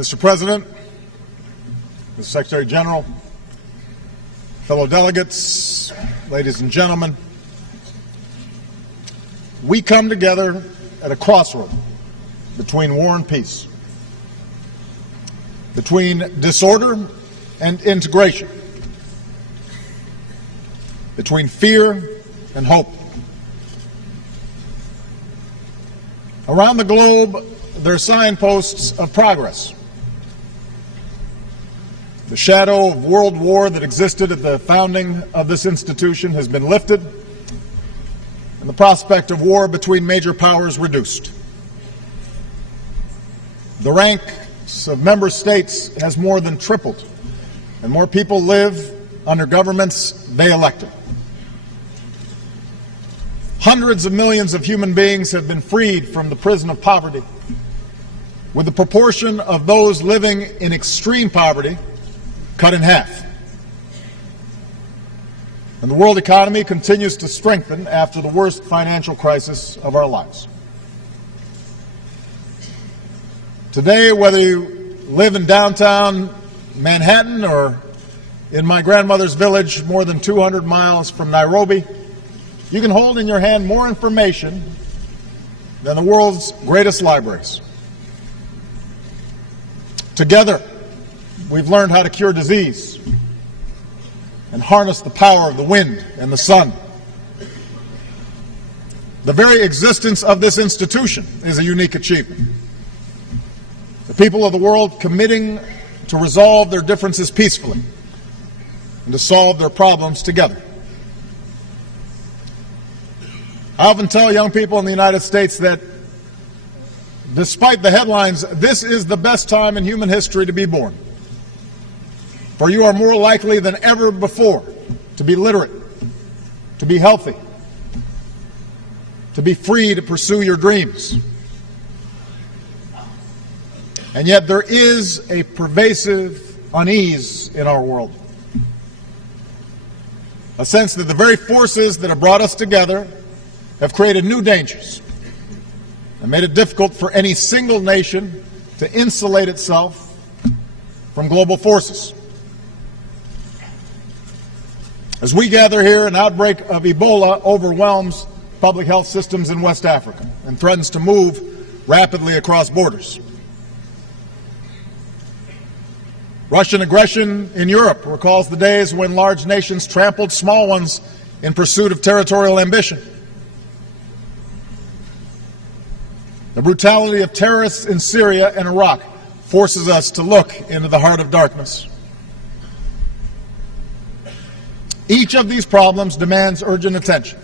Mr. President, Mr. Secretary General, fellow delegates, ladies and gentlemen, we come together at a crossroad between war and peace, between disorder and integration, between fear and hope. Around the globe, there are signposts of progress. The shadow of world war that existed at the founding of this institution has been lifted, and the prospect of war between major powers reduced. The ranks of member states has more than tripled, and more people live under governments they elected. Hundreds of millions of human beings have been freed from the prison of poverty, with the proportion of those living in extreme poverty cut in half. And the world economy continues to strengthen after the worst financial crisis of our lives. Today, whether you live in downtown Manhattan or in my grandmother's village more than 200 miles from Nairobi, you can hold in your hand more information than the world's greatest libraries. Together, we've learned how to cure disease and harness the power of the wind and the sun. The very existence of this institution is a unique achievement. The people of the world committing to resolve their differences peacefully and to solve their problems together. I often tell young people in the United States that despite the headlines, this is the best time in human history to be born. For you are more likely than ever before to be literate, to be healthy, to be free to pursue your dreams. And yet there is a pervasive unease in our world. A sense that the very forces that have brought us together have created new dangers and made it difficult for any single nation to insulate itself from global forces. As we gather here, an outbreak of Ebola overwhelms public health systems in West Africa and threatens to move rapidly across borders. Russian aggression in Europe recalls the days when large nations trampled small ones in pursuit of territorial ambition. The brutality of terrorists in Syria and Iraq forces us to look into the heart of darkness. Each of these problems demands urgent attention,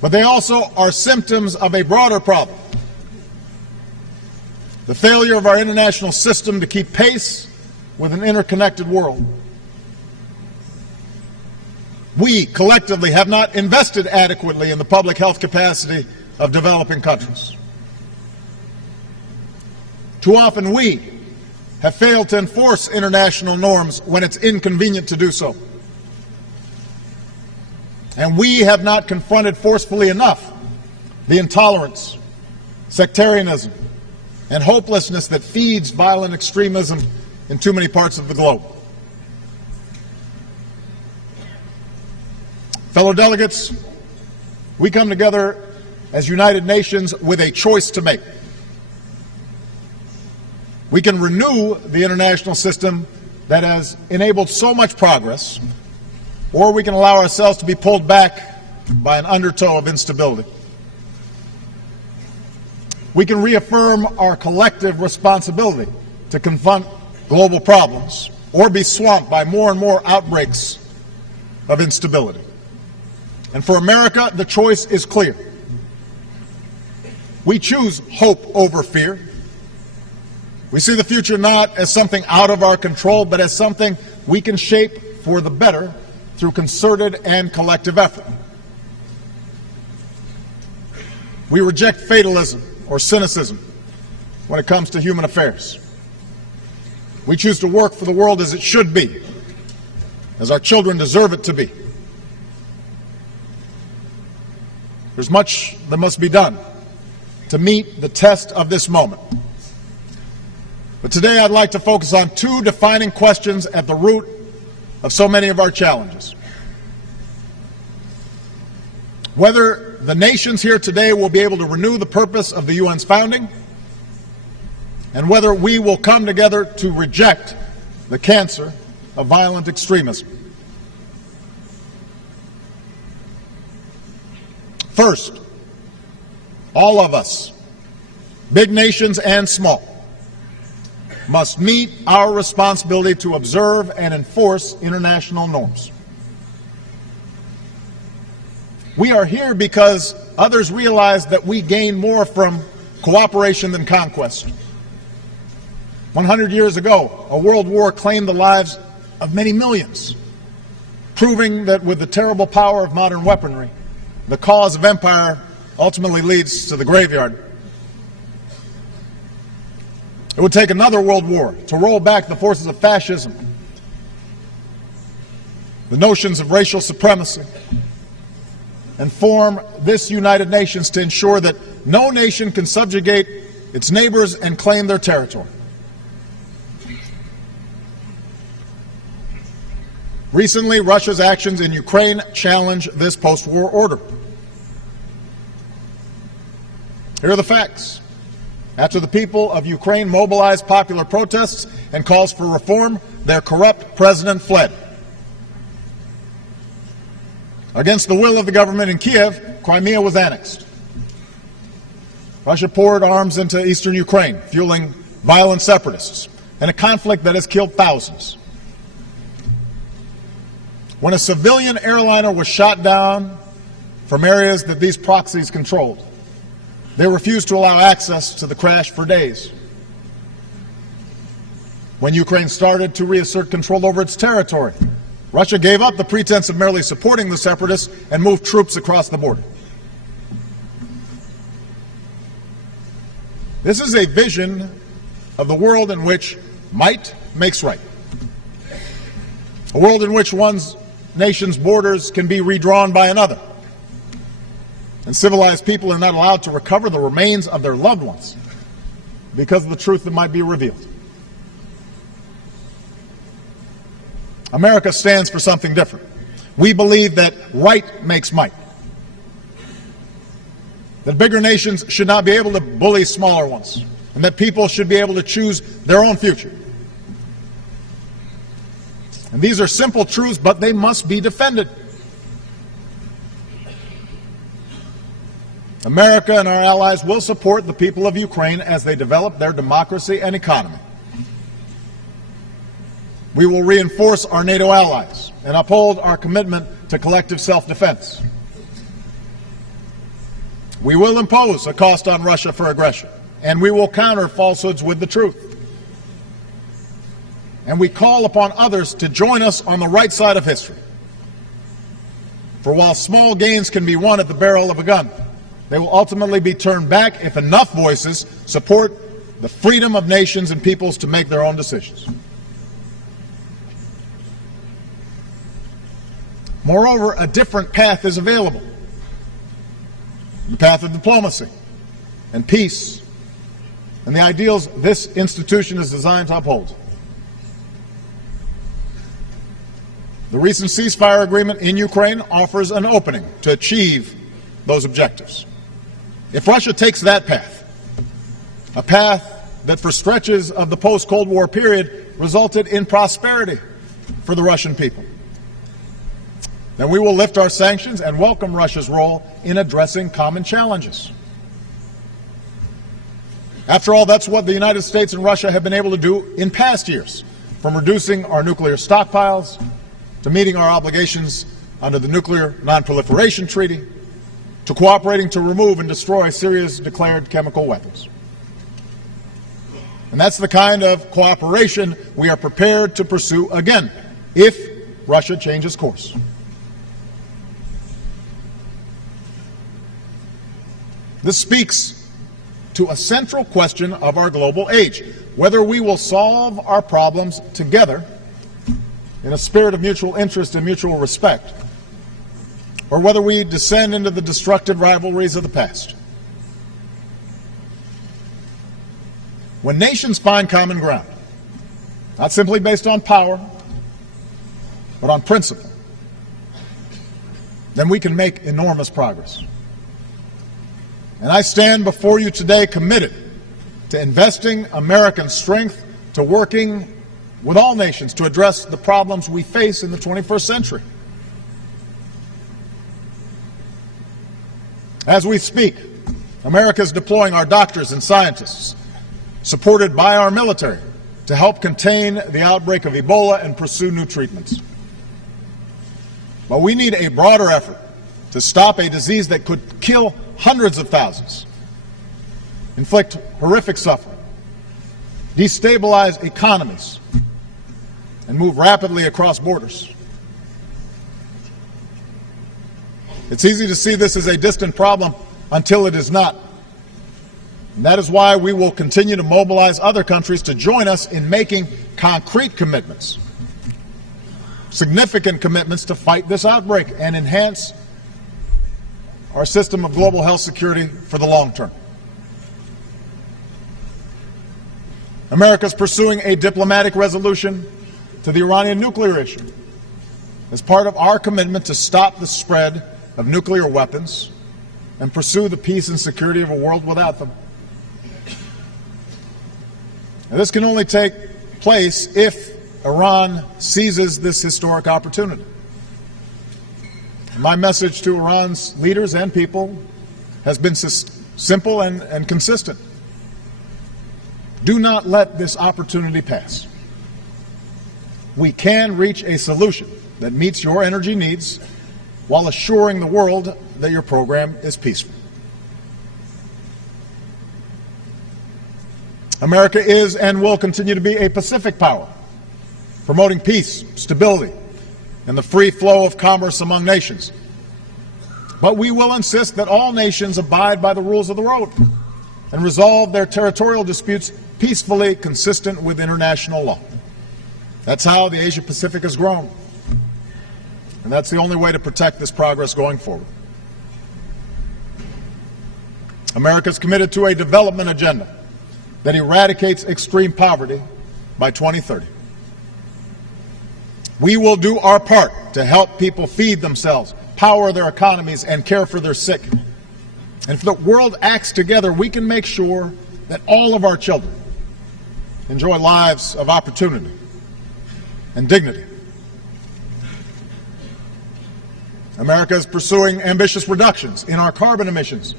but they also are symptoms of a broader problem. The failure of our international system to keep pace with an interconnected world. We collectively have not invested adequately in the public health capacity of developing countries. Too often we have failed to enforce international norms when it's inconvenient to do so. And we have not confronted forcefully enough the intolerance, sectarianism, and hopelessness that feeds violent extremism in too many parts of the globe. Fellow delegates, we come together as United Nations with a choice to make. We can renew the international system that has enabled so much progress, or we can allow ourselves to be pulled back by an undertow of instability. We can reaffirm our collective responsibility to confront global problems, or be swamped by more and more outbreaks of instability. And for America, the choice is clear. We choose hope over fear. We see the future not as something out of our control, but as something we can shape for the better through concerted and collective effort. We reject fatalism or cynicism when it comes to human affairs. We choose to work for the world as it should be, as our children deserve it to be. There's much that must be done to meet the test of this moment. But today I'd like to focus on two defining questions at the root of so many of our challenges. Whether the nations here today will be able to renew the purpose of the UN's founding, and whether we will come together to reject the cancer of violent extremism. First, all of us, big nations and small, must meet our responsibility to observe and enforce international norms. We are here because others realize that we gain more from cooperation than conquest. 100 years ago, a world war claimed the lives of many millions, proving that with the terrible power of modern weaponry, the cause of empire ultimately leads to the graveyard. It would take another world war to roll back the forces of fascism, the notions of racial supremacy, and form this United Nations to ensure that no nation can subjugate its neighbors and claim their territory. Recently, Russia's actions in Ukraine challenge this post-war order. Here are the facts. After the people of Ukraine mobilized popular protests and calls for reform, their corrupt president fled. Against the will of the government in Kiev, Crimea was annexed. Russia poured arms into eastern Ukraine, fueling violent separatists, and a conflict that has killed thousands. When a civilian airliner was shot down from areas that these proxies controlled, they refused to allow access to the crash for days. When Ukraine started to reassert control over its territory, Russia gave up the pretense of merely supporting the separatists and moved troops across the border. This is a vision of the world in which might makes right. A world in which one's nation's borders can be redrawn by another, and civilized people are not allowed to recover the remains of their loved ones because of the truth that might be revealed. America stands for something different. We believe that right makes might. That bigger nations should not be able to bully smaller ones, and that people should be able to choose their own future. And these are simple truths, but they must be defended. America and our allies will support the people of Ukraine as they develop their democracy and economy. We will reinforce our NATO allies and uphold our commitment to collective self-defense. We will impose a cost on Russia for aggression, and we will counter falsehoods with the truth. And we call upon others to join us on the right side of history. For while small gains can be won at the barrel of a gun, they will ultimately be turned back if enough voices support the freedom of nations and peoples to make their own decisions. Moreover, a different path is available. The path of diplomacy and peace and the ideals this institution is designed to uphold. The recent ceasefire agreement in Ukraine offers an opening to achieve those objectives. If Russia takes that path, a path that for stretches of the post-Cold War period resulted in prosperity for the Russian people, then we will lift our sanctions and welcome Russia's role in addressing common challenges. After all, that's what the United States and Russia have been able to do in past years, from reducing our nuclear stockpiles to meeting our obligations under the Nuclear Non-Proliferation Treaty, to cooperating to remove and destroy Syria's declared chemical weapons. And that's the kind of cooperation we are prepared to pursue again, if Russia changes course. This speaks to a central question of our global age, whether we will solve our problems together in a spirit of mutual interest and mutual respect, or whether we descend into the destructive rivalries of the past. When nations find common ground, not simply based on power, but on principle, then we can make enormous progress. And I stand before you today committed to investing American strength, to working with all nations to address the problems we face in the 21st century. As we speak, America is deploying our doctors and scientists, supported by our military, to help contain the outbreak of Ebola and pursue new treatments. But we need a broader effort to stop a disease that could kill hundreds of thousands, inflict horrific suffering, destabilize economies, and move rapidly across borders. It's easy to see this as a distant problem until it is not. And that is why we will continue to mobilize other countries to join us in making concrete commitments, significant commitments to fight this outbreak and enhance our system of global health security for the long term. America is pursuing a diplomatic resolution to the Iranian nuclear issue as part of our commitment to stop the spread of nuclear weapons and pursue the peace and security of a world without them. Now, this can only take place if Iran seizes this historic opportunity. My message to Iran's leaders and people has been simple and consistent. Do not let this opportunity pass. We can reach a solution that meets your energy needs while assuring the world that your program is peaceful. America is and will continue to be a Pacific power, promoting peace, stability, and the free flow of commerce among nations. But we will insist that all nations abide by the rules of the road and resolve their territorial disputes peacefully, consistent with international law. That's how the Asia-Pacific has grown. And that's the only way to protect this progress going forward. America is committed to a development agenda that eradicates extreme poverty by 2030. We will do our part to help people feed themselves, power their economies, and care for their sick. And if the world acts together, we can make sure that all of our children enjoy lives of opportunity and dignity. America is pursuing ambitious reductions in our carbon emissions,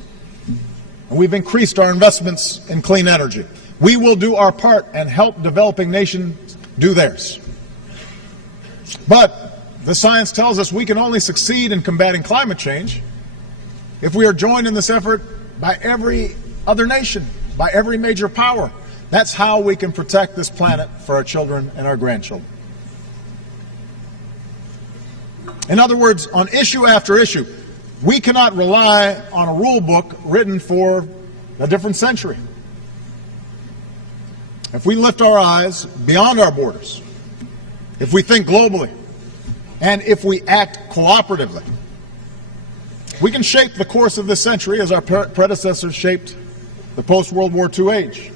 and we've increased our investments in clean energy. We will do our part and help developing nations do theirs. But the science tells us we can only succeed in combating climate change if we are joined in this effort by every other nation, by every major power. That's how we can protect this planet for our children and our grandchildren. In other words, on issue after issue, we cannot rely on a rule book written for a different century. If we lift our eyes beyond our borders, if we think globally, and if we act cooperatively, we can shape the course of this century as our predecessors shaped the post-World War II age.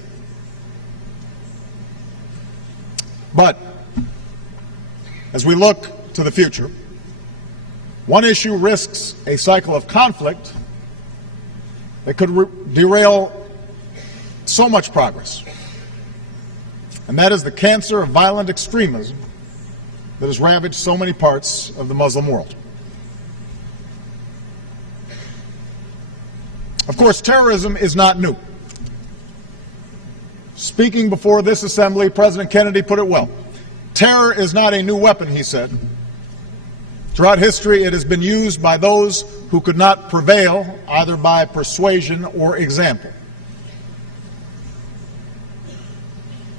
But as we look to the future, one issue risks a cycle of conflict that could derail so much progress, and that is the cancer of violent extremism that has ravaged so many parts of the Muslim world. Of course, terrorism is not new. Speaking before this assembly, President Kennedy put it well. Terror is not a new weapon, he said. Throughout history, it has been used by those who could not prevail either by persuasion or example.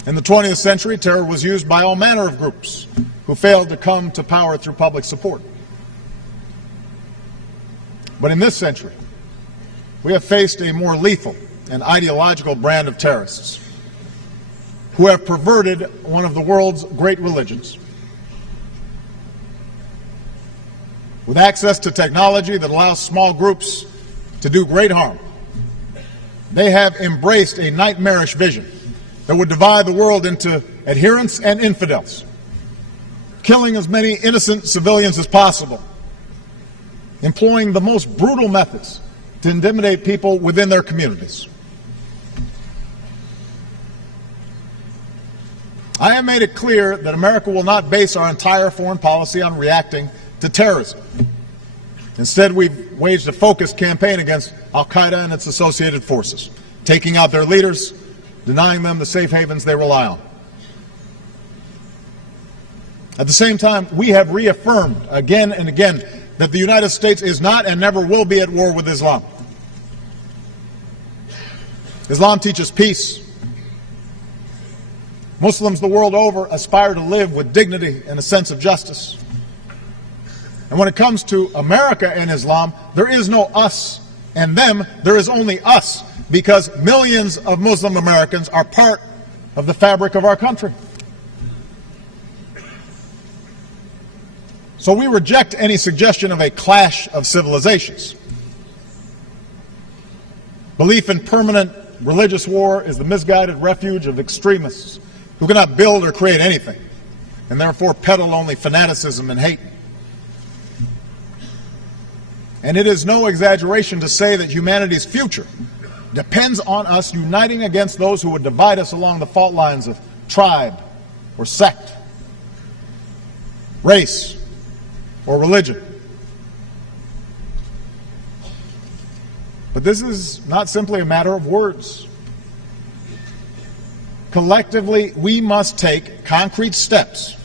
In the 20th century, terror was used by all manner of groups who failed to come to power through public support. But in this century, we have faced a more lethal and ideological brand of terrorists who have perverted one of the world's great religions. With access to technology that allows small groups to do great harm, they have embraced a nightmarish vision that would divide the world into adherents and infidels, killing as many innocent civilians as possible, employing the most brutal methods to intimidate people within their communities. I have made it clear that America will not base our entire foreign policy on reacting to terrorism. Instead, we've waged a focused campaign against al-Qaeda and its associated forces, taking out their leaders, denying them the safe havens they rely on. At the same time, we have reaffirmed again and again that the United States is not and never will be at war with Islam. Islam teaches peace. Muslims the world over aspire to live with dignity and a sense of justice. And when it comes to America and Islam, there is no us and them, there is only us, because millions of Muslim Americans are part of the fabric of our country. So we reject any suggestion of a clash of civilizations. Belief in permanent religious war is the misguided refuge of extremists who cannot build or create anything, and therefore peddle only fanaticism and hate. And it is no exaggeration to say that humanity's future depends on us uniting against those who would divide us along the fault lines of tribe or sect, race or religion. But this is not simply a matter of words. Collectively, we must take concrete steps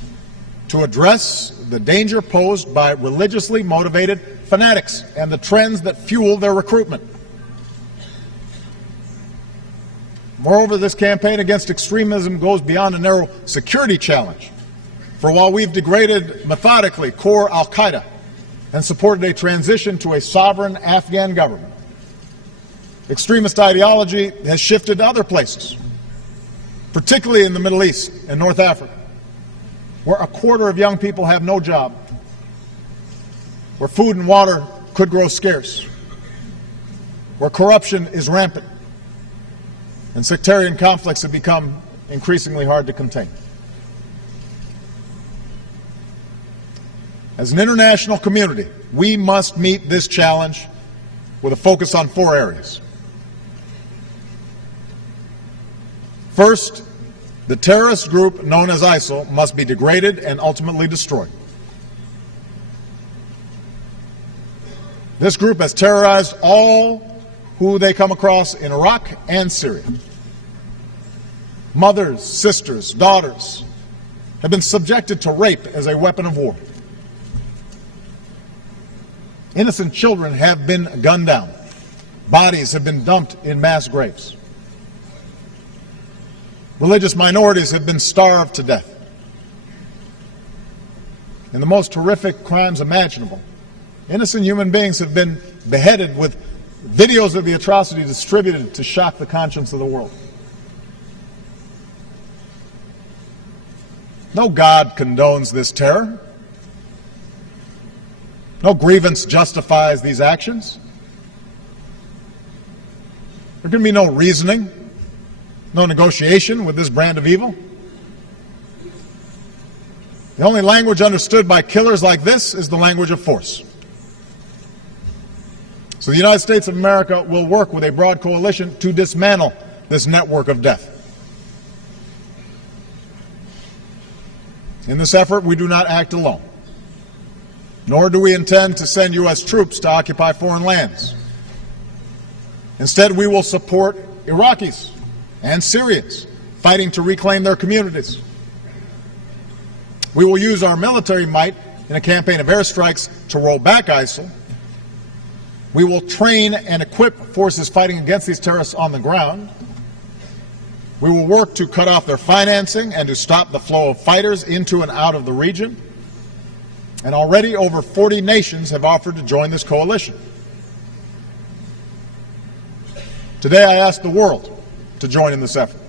to address the danger posed by religiously motivated fanatics and the trends that fuel their recruitment. Moreover, this campaign against extremism goes beyond a narrow security challenge. For while we've degraded methodically core al-Qaeda and supported a transition to a sovereign Afghan government, extremist ideology has shifted to other places, particularly in the Middle East and North Africa, where a quarter of young people have no job, where food and water could grow scarce, where corruption is rampant, and sectarian conflicts have become increasingly hard to contain. As an international community, we must meet this challenge with a focus on 4 areas. First, the terrorist group known as ISIL must be degraded and ultimately destroyed. This group has terrorized all who they come across in Iraq and Syria. Mothers, sisters, daughters have been subjected to rape as a weapon of war. Innocent children have been gunned down. Bodies have been dumped in mass graves. Religious minorities have been starved to death. In the most horrific crimes imaginable, innocent human beings have been beheaded with videos of the atrocity distributed to shock the conscience of the world. No God condones this terror. No grievance justifies these actions. There can be no reasoning, no negotiation with this brand of evil. The only language understood by killers like this is the language of force. So the United States of America will work with a broad coalition to dismantle this network of death. In this effort, we do not act alone, nor do we intend to send U.S. troops to occupy foreign lands. Instead, we will support Iraqis and Syrians fighting to reclaim their communities. We will use our military might in a campaign of airstrikes to roll back ISIL. We will train and equip forces fighting against these terrorists on the ground. We will work to cut off their financing and to stop the flow of fighters into and out of the region. And already over 40 nations have offered to join this coalition. Today I ask the world to join in this effort.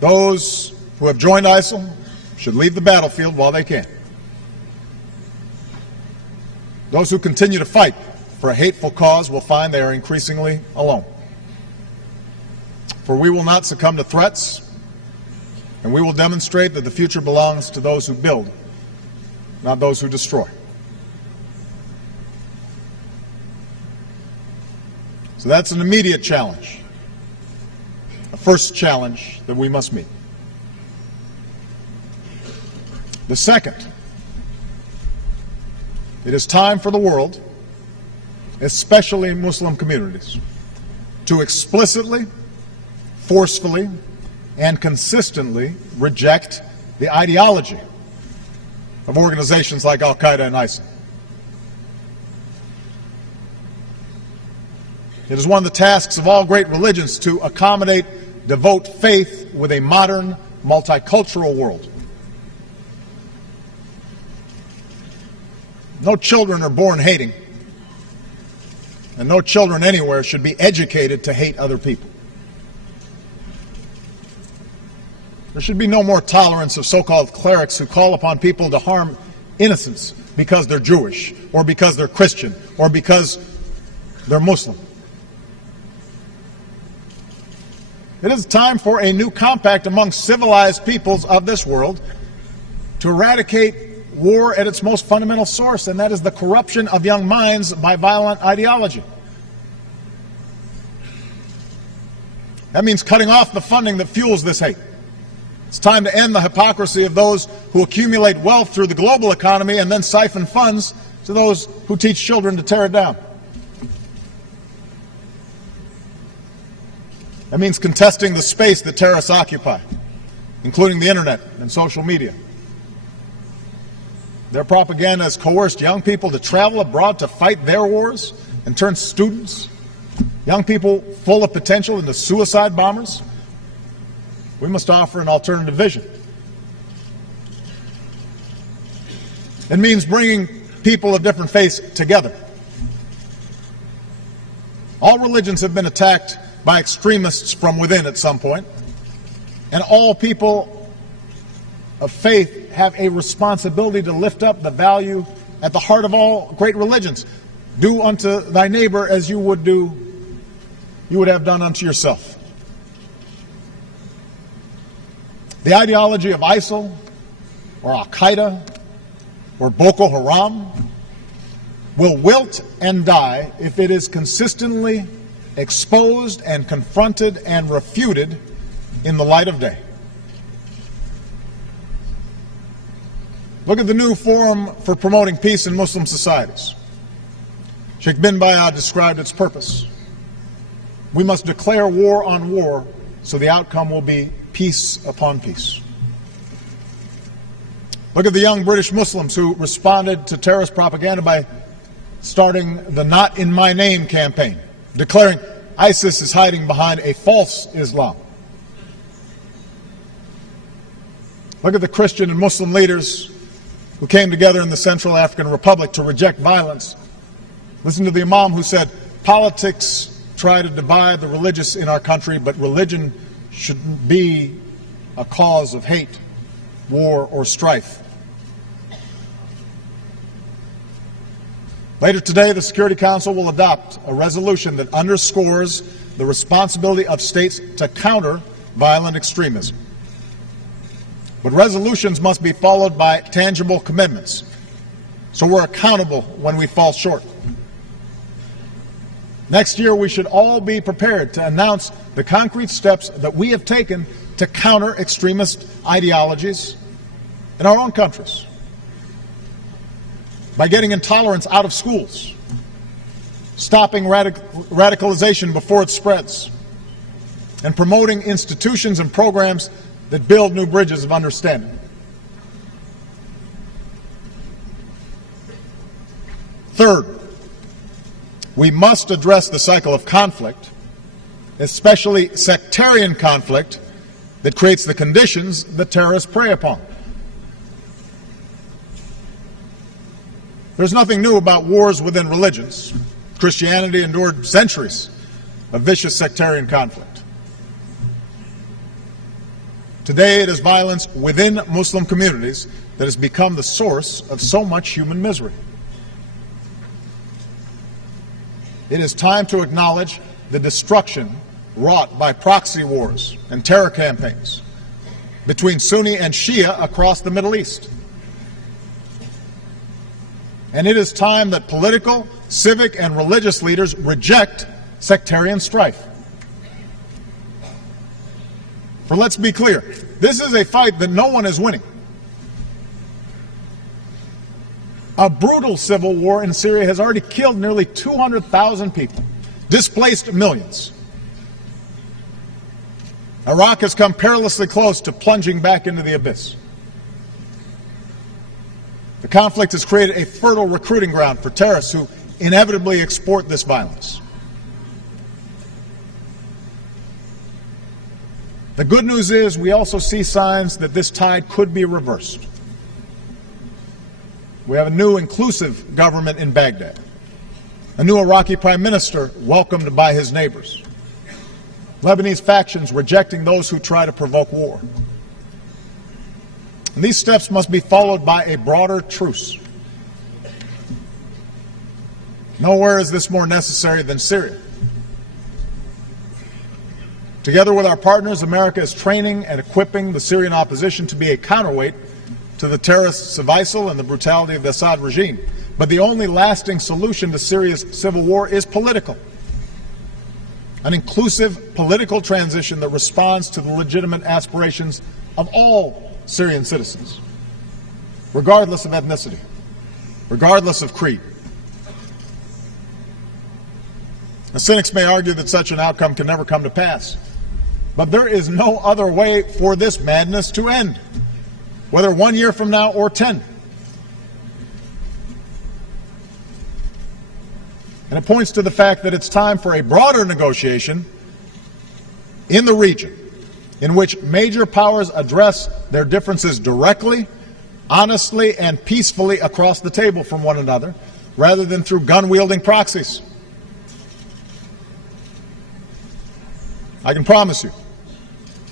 Those who have joined ISIL should leave the battlefield while they can. Those who continue to fight for a hateful cause will find they are increasingly alone. For we will not succumb to threats, and we will demonstrate that the future belongs to those who build, not those who destroy. So that's an immediate challenge, a first challenge that we must meet. The second, it is time for the world, especially Muslim communities, to explicitly, forcefully, and consistently reject the ideology of organizations like Al-Qaeda and ISIL. It is one of the tasks of all great religions to accommodate, devote faith with a modern, multicultural world. No children are born hating, and no children anywhere should be educated to hate other people. There should be no more tolerance of so-called clerics who call upon people to harm innocents because they're Jewish, or because they're Christian, or because they're Muslim. It is time for a new compact among civilized peoples of this world to eradicate war at its most fundamental source, and that is the corruption of young minds by violent ideology. That means cutting off the funding that fuels this hate. It's time to end the hypocrisy of those who accumulate wealth through the global economy and then siphon funds to those who teach children to tear it down. That means contesting the space that terrorists occupy, including the internet and social media. Their propaganda has coerced young people to travel abroad to fight their wars and turn students, young people full of potential, into suicide bombers. We must offer an alternative vision. It means bringing people of different faiths together. All religions have been attacked by extremists from within at some point, and all people of faith have a responsibility to lift up the value at the heart of all great religions. Do unto thy neighbor as you would have done unto yourself. The ideology of ISIL or Al-Qaeda or Boko Haram will wilt and die if it is consistently exposed and confronted and refuted in the light of day. Look at the new forum for promoting peace in Muslim societies. Sheikh bin Bayad described its purpose. We must declare war on war so the outcome will be peace upon peace. Look at the young British Muslims who responded to terrorist propaganda by starting the Not in My Name campaign, declaring ISIS is hiding behind a false Islam. Look at the Christian and Muslim leaders who came together in the Central African Republic to reject violence. Listen to the Imam who said, politics try to divide the religious in our country, but religion shouldn't be a cause of hate, war, or strife. Later today, the Security Council will adopt a resolution that underscores the responsibility of states to counter violent extremism. But resolutions must be followed by tangible commitments, so we're accountable when we fall short. Next year, we should all be prepared to announce the concrete steps that we have taken to counter extremist ideologies in our own countries. By getting intolerance out of schools, stopping radicalization before it spreads, and promoting institutions and programs that build new bridges of understanding. Third, we must address the cycle of conflict, especially sectarian conflict, that creates the conditions that terrorists prey upon. There's nothing new about wars within religions. Christianity endured centuries of vicious sectarian conflict. Today, it is violence within Muslim communities that has become the source of so much human misery. It is time to acknowledge the destruction wrought by proxy wars and terror campaigns between Sunni and Shia across the Middle East. And it is time that political, civic, and religious leaders reject sectarian strife. For let's be clear, this is a fight that no one is winning. A brutal civil war in Syria has already killed nearly 200,000 people, displaced millions. Iraq has come perilously close to plunging back into the abyss. The conflict has created a fertile recruiting ground for terrorists who inevitably export this violence. The good news is we also see signs that this tide could be reversed. We have a new inclusive government in Baghdad, a new Iraqi prime minister welcomed by his neighbors, Lebanese factions rejecting those who try to provoke war. And these steps must be followed by a broader truce. Nowhere is this more necessary than Syria. Together with our partners, America is training and equipping the Syrian opposition to be a counterweight to the terrorists of ISIL and the brutality of the Assad regime. But the only lasting solution to Syria's civil war is political. An inclusive political transition that responds to the legitimate aspirations of all Syrian citizens, regardless of ethnicity, regardless of creed. The cynics may argue that such an outcome can never come to pass, but there is no other way for this madness to end, whether 1 year from now or 10. And it points to the fact that it's time for a broader negotiation in the region, in which major powers address their differences directly, honestly, and peacefully across the table from one another, rather than through gun-wielding proxies. I can promise you,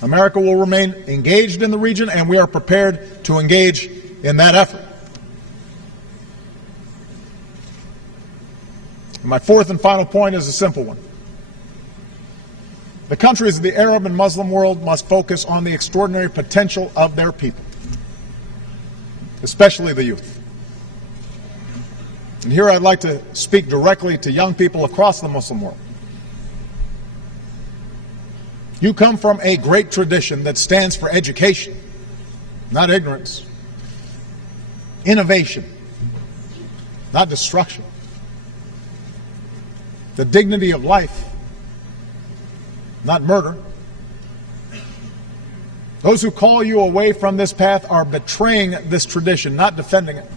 America will remain engaged in the region, and we are prepared to engage in that effort. And my fourth and final point is a simple one. The countries of the Arab and Muslim world must focus on the extraordinary potential of their people, especially the youth. And here I'd like to speak directly to young people across the Muslim world. You come from a great tradition that stands for education, not ignorance, innovation, not destruction, the dignity of life, not murder. Those who call you away from this path are betraying this tradition, not defending it.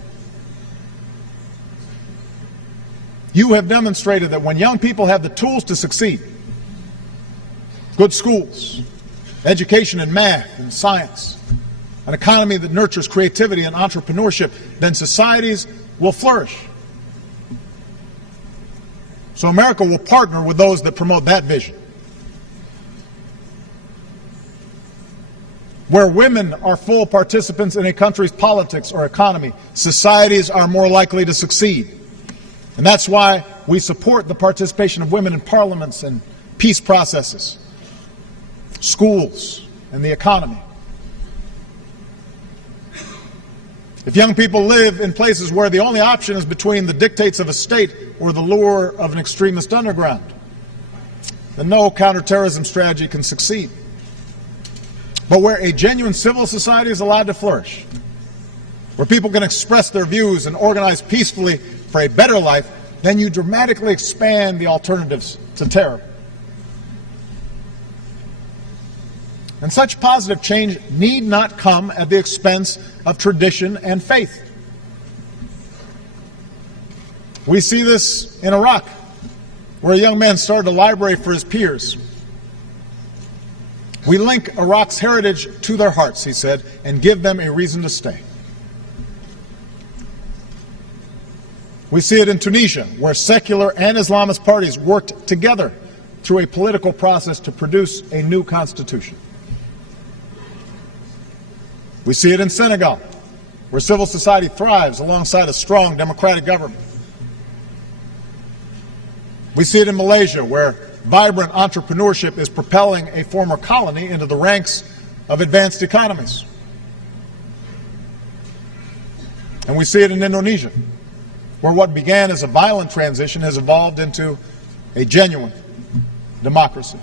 You have demonstrated that when young people have the tools to succeed, good schools, education in math and science, an economy that nurtures creativity and entrepreneurship, then societies will flourish. So America will partner with those that promote that vision. Where women are full participants in a country's politics or economy, societies are more likely to succeed. And that's why we support the participation of women in parliaments and peace processes, schools, and the economy. If young people live in places where the only option is between the dictates of a state or the lure of an extremist underground, then no counterterrorism strategy can succeed. But where a genuine civil society is allowed to flourish, where people can express their views and organize peacefully for a better life, then you dramatically expand the alternatives to terror. And such positive change need not come at the expense of tradition and faith. We see this in Iraq, where a young man started a library for his peers. We link Iraq's heritage to their hearts, he said, and give them a reason to stay. We see it in Tunisia, where secular and Islamist parties worked together through a political process to produce a new constitution. We see it in Senegal, where civil society thrives alongside a strong democratic government. We see it in Malaysia, where vibrant entrepreneurship is propelling a former colony into the ranks of advanced economies. And we see it in Indonesia, where what began as a violent transition has evolved into a genuine democracy.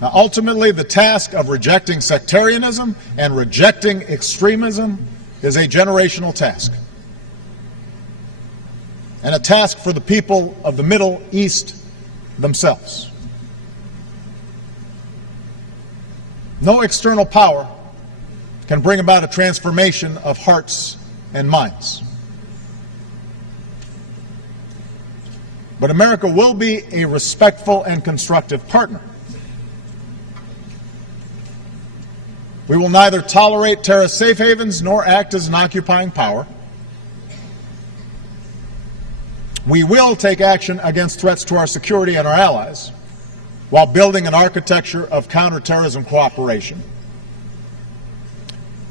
Now, ultimately, the task of rejecting sectarianism and rejecting extremism is a generational task, and a task for the people of the Middle East themselves. No external power can bring about a transformation of hearts and minds. But America will be a respectful and constructive partner. We will neither tolerate terrorist safe havens nor act as an occupying power. We will take action against threats to our security and our allies while building an architecture of counterterrorism cooperation.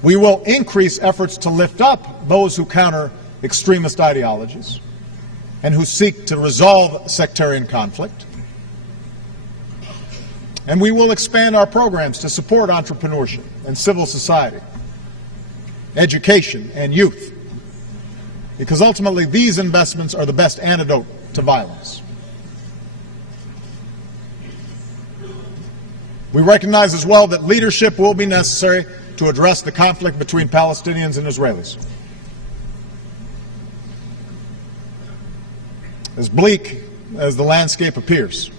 We will increase efforts to lift up those who counter extremist ideologies and who seek to resolve sectarian conflict. And we will expand our programs to support entrepreneurship and civil society, education and youth, because ultimately these investments are the best antidote to violence. We recognize as well that leadership will be necessary to address the conflict between Palestinians and Israelis. As bleak as the landscape appears,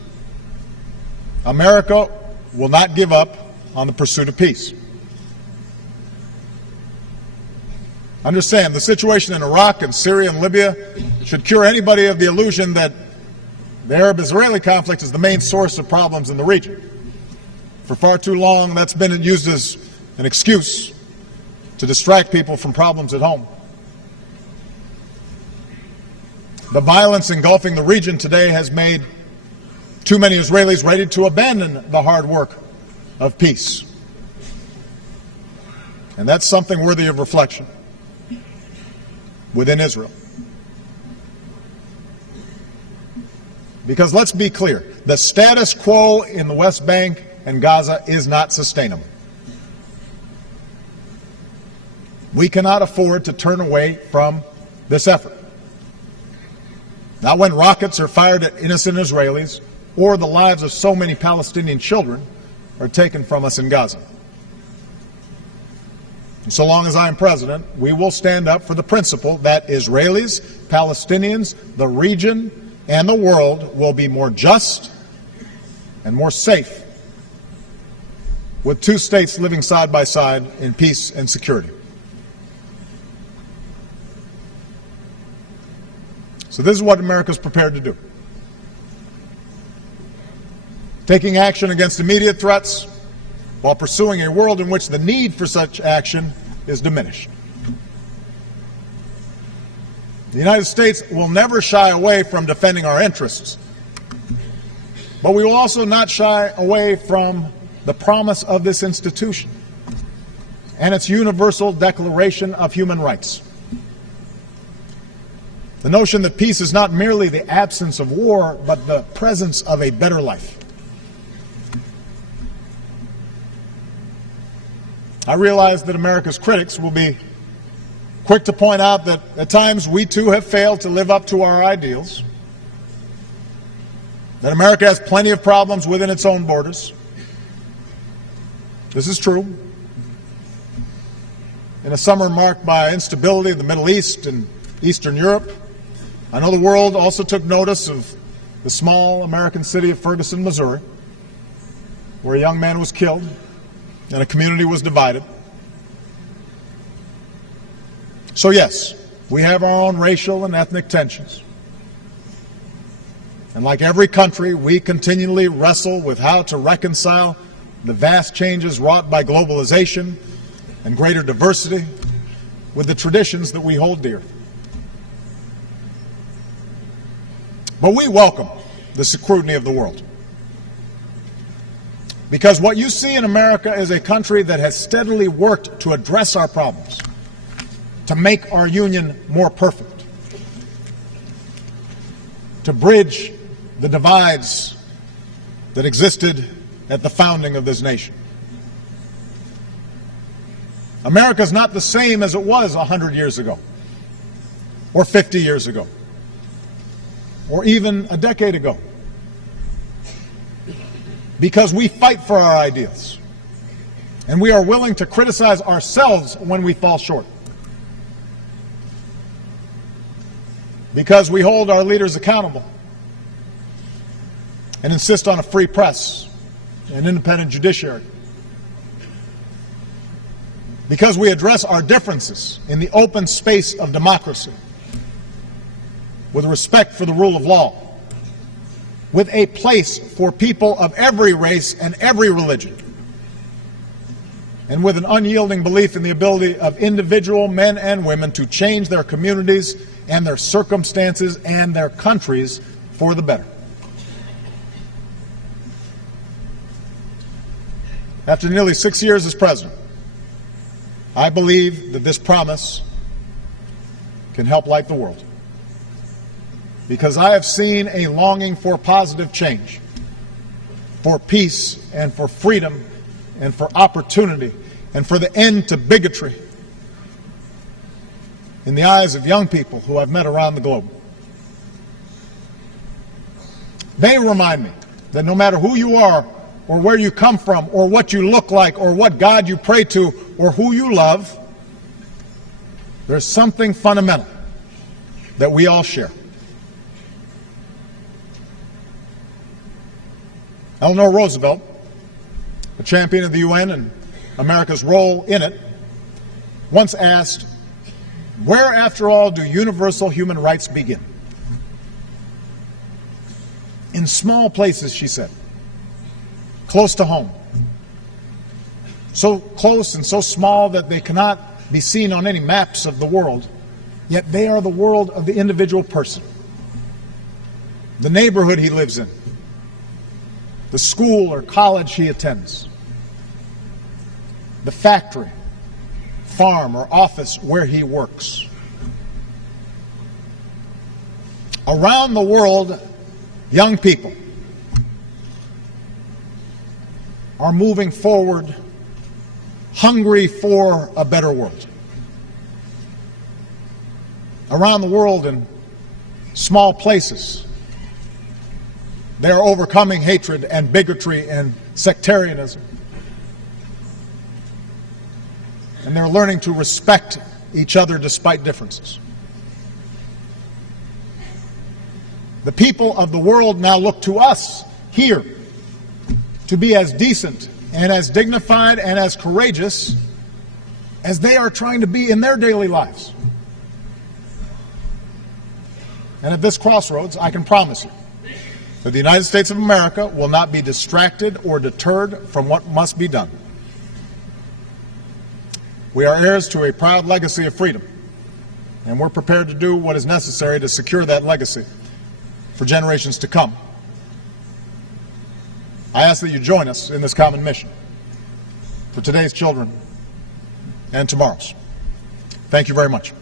America will not give up on the pursuit of peace. Understand, the situation in Iraq and Syria and Libya should cure anybody of the illusion that the Arab-Israeli conflict is the main source of problems in the region. For far too long, that's been used as an excuse to distract people from problems at home. The violence engulfing the region today has made too many Israelis ready to abandon the hard work of peace. And that's something worthy of reflection within Israel. Because let's be clear, the status quo in the West Bank and Gaza is not sustainable. We cannot afford to turn away from this effort. Not when rockets are fired at innocent Israelis or the lives of so many Palestinian children are taken from us in Gaza. So long as I am president, we will stand up for the principle that Israelis, Palestinians, the region, and the world will be more just and more safe with two states living side by side in peace and security. So this is what America is prepared to do. Taking action against immediate threats while pursuing a world in which the need for such action is diminished. The United States will never shy away from defending our interests, but we will also not shy away from the promise of this institution and its universal Declaration of Human Rights. The notion that peace is not merely the absence of war, but the presence of a better life. I realize that America's critics will be quick to point out that at times we too have failed to live up to our ideals, that America has plenty of problems within its own borders. This is true. In a summer marked by instability in the Middle East and Eastern Europe, I know the world also took notice of the small American city of Ferguson, Missouri, where a young man was killed and a community was divided. So yes, we have our own racial and ethnic tensions. And like every country, we continually wrestle with how to reconcile the vast changes wrought by globalization and greater diversity with the traditions that we hold dear. But we welcome the scrutiny of the world, because what you see in America is a country that has steadily worked to address our problems, to make our union more perfect. to bridge the divides that existed at the founding of this nation. America is not the same as it was 100 years ago, or 50 years ago, or even a decade ago, because we fight for our ideals, and we are willing to criticize ourselves when we fall short, because we hold our leaders accountable and insist on a free press and independent judiciary, because we address our differences in the open space of democracy with respect for the rule of law, with a place for people of every race and every religion, and with an unyielding belief in the ability of individual men and women to change their communities and their circumstances and their countries for the better. After nearly 6 years as president, I believe that this promise can help light the world, because I have seen a longing for positive change, for peace and for freedom and for opportunity and for the end to bigotry in the eyes of young people who I've met around the globe. They remind me that no matter who you are or where you come from or what you look like or what God you pray to or who you love, there's something fundamental that we all share. Eleanor Roosevelt, a champion of the UN and America's role in it, once asked, "Where, after all, do universal human rights begin?" In small places, she said, close to home. So close and so small that they cannot be seen on any maps of the world, yet they are the world of the individual person, the neighborhood he lives in, the school or college he attends, the factory, farm, or office where he works. Around the world, young people are moving forward, hungry for a better world. Around the world, in small places, they are overcoming hatred and bigotry and sectarianism. And they're learning to respect each other despite differences. The people of the world now look to us here to be as decent and as dignified and as courageous as they are trying to be in their daily lives. And at this crossroads, I can promise you that the United States of America will not be distracted or deterred from what must be done. We are heirs to a proud legacy of freedom, and we're prepared to do what is necessary to secure that legacy for generations to come. I ask that you join us in this common mission for today's children and tomorrow's. Thank you very much.